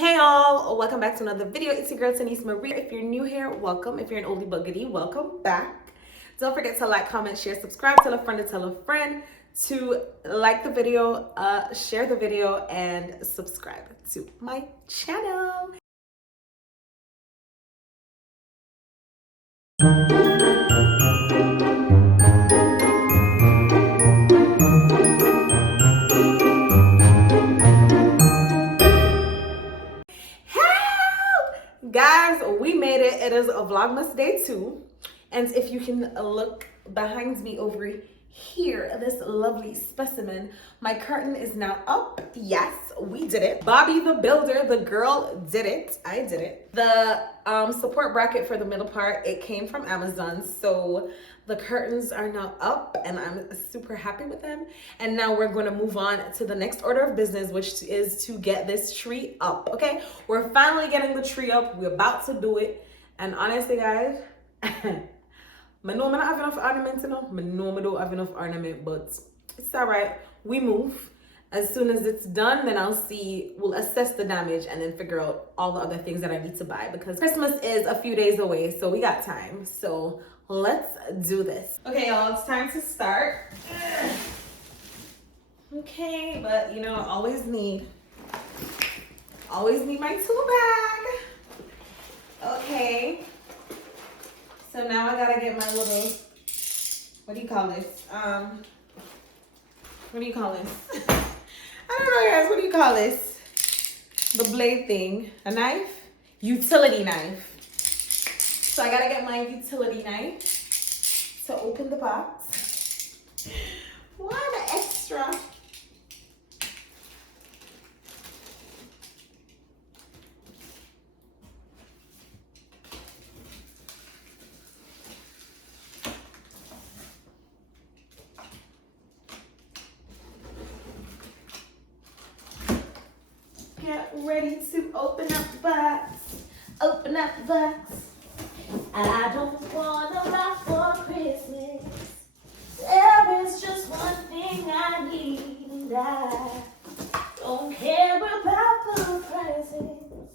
Hey all, welcome back to another video. It's your girl Tahnyce Maree. If you're new here, welcome. If you're an oldie but goodie, welcome back. Don't forget to like, comment, share, subscribe, tell a friend to tell a friend to like the video, share the video, and subscribe to my channel. Guys, we made it. It is a Vlogmas day 2. And if you can look behind me over here, this lovely specimen, my curtain is now up. Yes, we did it. Bobby the builder, the girl did it. I did it. The support bracket for the middle part, it came from Amazon. So the curtains are now up and I'm super happy with them. And now we're going to move on to the next order of business, which is to get this tree up. Okay, we're finally getting the tree up. We're about to do it. And honestly, guys, I know I don't have enough ornament, I know I don't have enough ornament, but it's all right. We move. As soon as it's done, then we'll assess the damage and then figure out all the other things that I need to buy, because Christmas is a few days away, so we got time. So let's do this. Okay, y'all, it's time to start. Okay, but you know, I always need my tool bag. Okay. So now I gotta get my little, what do you call this? What do you call this? I don't know, guys, what do you call this? The blade thing, a knife? Utility knife. So I gotta get my utility knife to open the box. Why the extra? Get ready to open up the box. Open up the box. I don't want a lot for Christmas. There is just one thing I need, and I don't care about the presents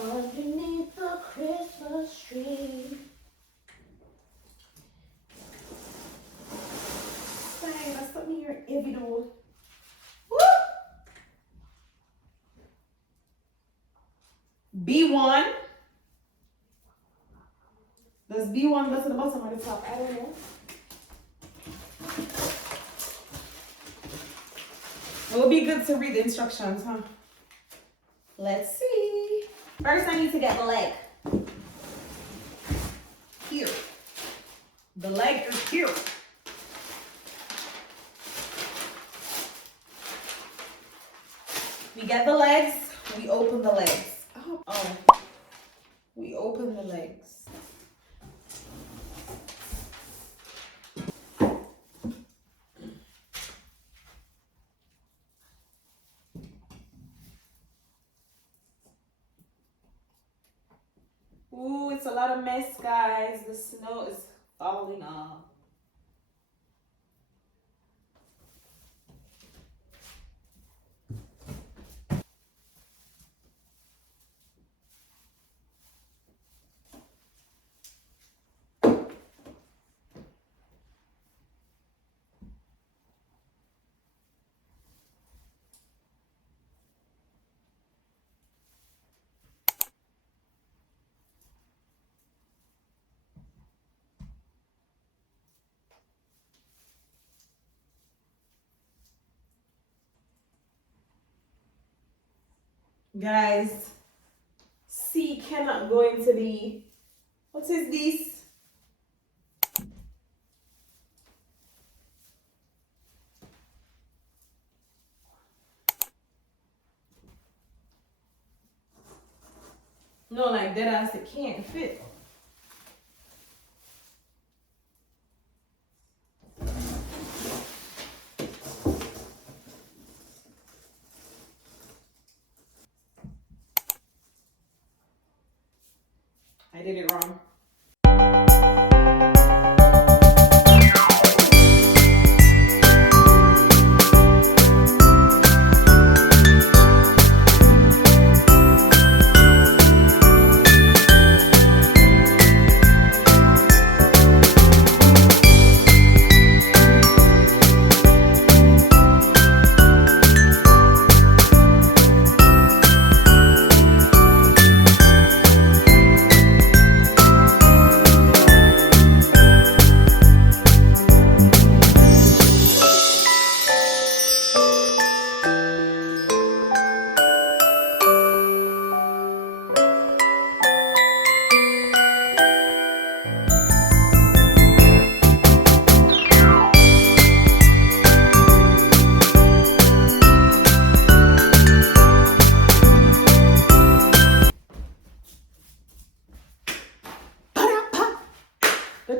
underneath the Christmas tree. Say, that's something you're evil. Woo! B1. Does B1 go to the bottom or the top? I don't know. It would be good to read the instructions, huh? Let's see. First, I need to get the leg. Here. The leg is here. We get the legs. We open the legs. Oh, we open the legs. Ooh, it's a lot of mess, guys. The snow is falling off. Guys, C cannot go into the, what is this? No, like that ass, it can't fit. I did it wrong.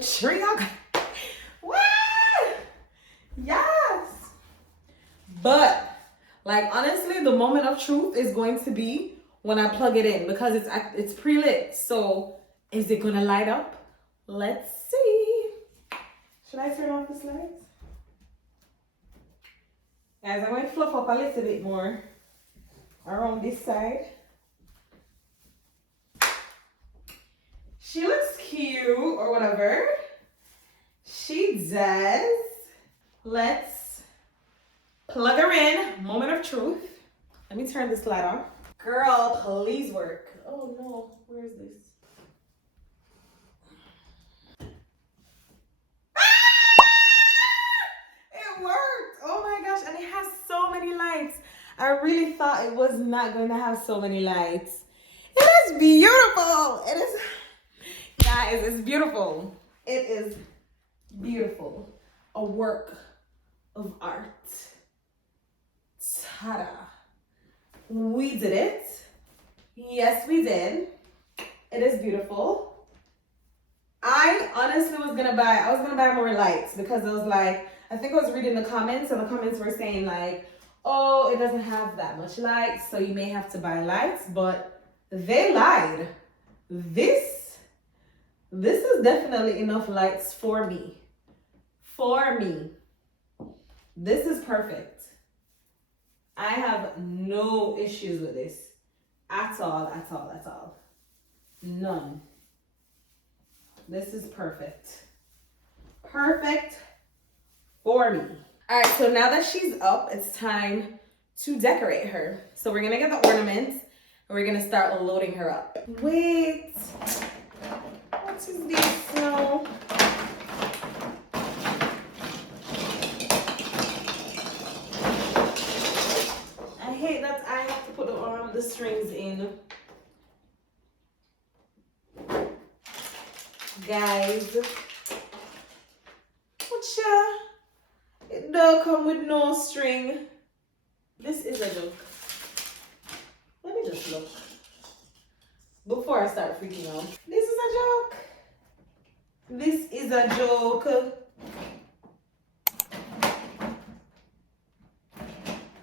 tree up. What? Yes. But like honestly, the moment of truth is going to be when I plug it in because it's pre-lit. So is it gonna light up? Let's see. Should I turn off this light? Guys, I'm going to fluff up a little bit more around this side. She looks cute or whatever. She does. Let's plug her in. Moment of truth. Let me turn this light off. Girl, please work. Oh no, where is this? It worked. Oh my gosh, and it has so many lights. I really thought it was not going to have so many lights. It is beautiful. It is, guys, it's beautiful. It is beautiful. A work of art. Ta-da. We did it. Yes, we did. It is beautiful. I honestly was gonna buy more lights because I was like, I think I was reading the comments and the comments were saying like, oh, it doesn't have that much light, so you may have to buy lights, but they lied. This is definitely enough lights for me. For me. This is perfect. I have no issues with this. At all. None. This is perfect. Perfect for me. All right, so now that she's up, it's time to decorate her. So we're gonna get the ornaments and we're gonna start loading her up. Wait, what is this now? I hate that I have to put the strings in. Guys, whatcha? It don't come with no string. This is a joke. Let me just look before I start freaking out. This is a joke. This is a joke.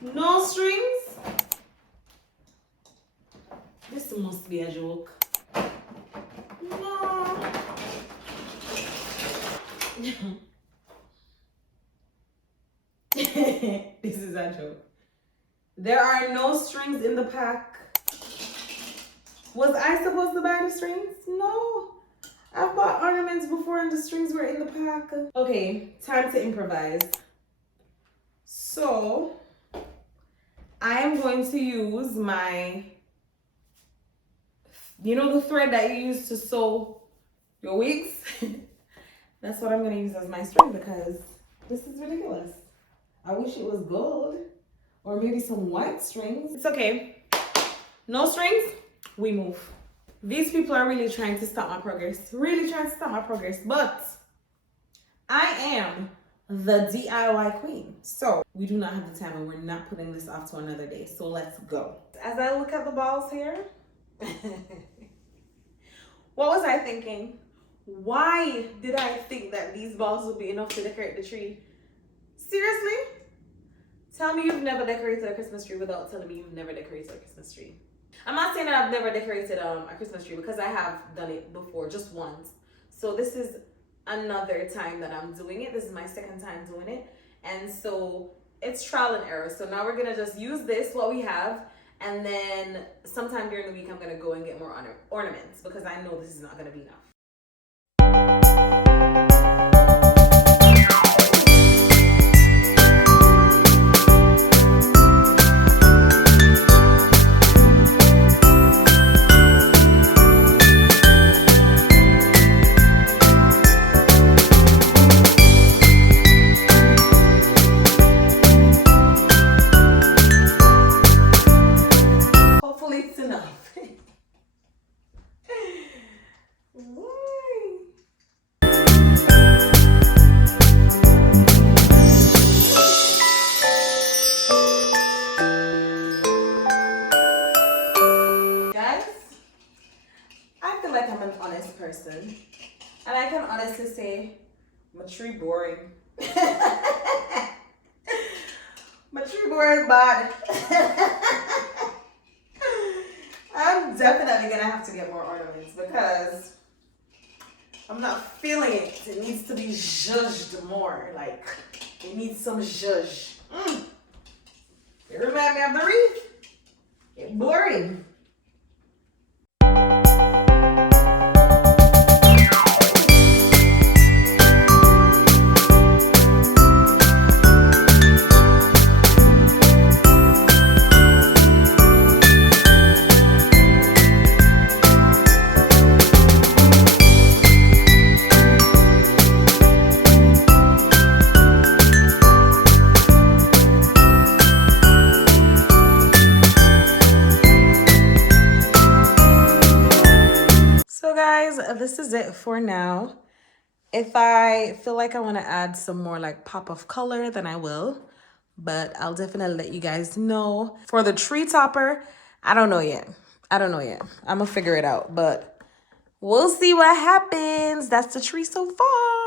No strings. This must be a joke. No. This is a joke. There are no strings in the pack. Was I supposed to buy the strings? No. I've bought ornaments before and the strings were in the pack. Okay, time to improvise. So, I am going to use my, you know the thread that you use to sew your wigs? That's what I'm going to use as my string because this is ridiculous. I wish it was gold or maybe some white strings. It's okay. No strings, we move. These people are really trying to stop my progress. Really trying to stop my progress. But I am the DIY queen. So we do not have the time and we're not putting this off to another day. So let's go. As I look at the balls here, what was I thinking? Why did I think that these balls would be enough to decorate the tree? Seriously? Tell me you've never decorated a Christmas tree without telling me you've never decorated a Christmas tree. I'm not saying that I've never decorated a Christmas tree because I have done it before, just once. So this is another time that I'm doing it. This is my second time doing it. And so it's trial and error. So now we're going to just use this, what we have. And then sometime during the week, I'm going to go and get more ornaments because I know this is not going to be enough. Person. And I can honestly say, my tree boring. My tree boring, but I'm definitely gonna have to get more ornaments because I'm not feeling it. It needs to be zhuzhed more. Like, it needs some zhuzh. You remind me of the wreath? It's boring. So guys, this is it for now. If I feel like I want to add some more like pop of color, then I will. But I'll definitely let you guys know. For the tree topper, I don't know yet. I'm gonna figure it out, but we'll see what happens. That's the tree so far.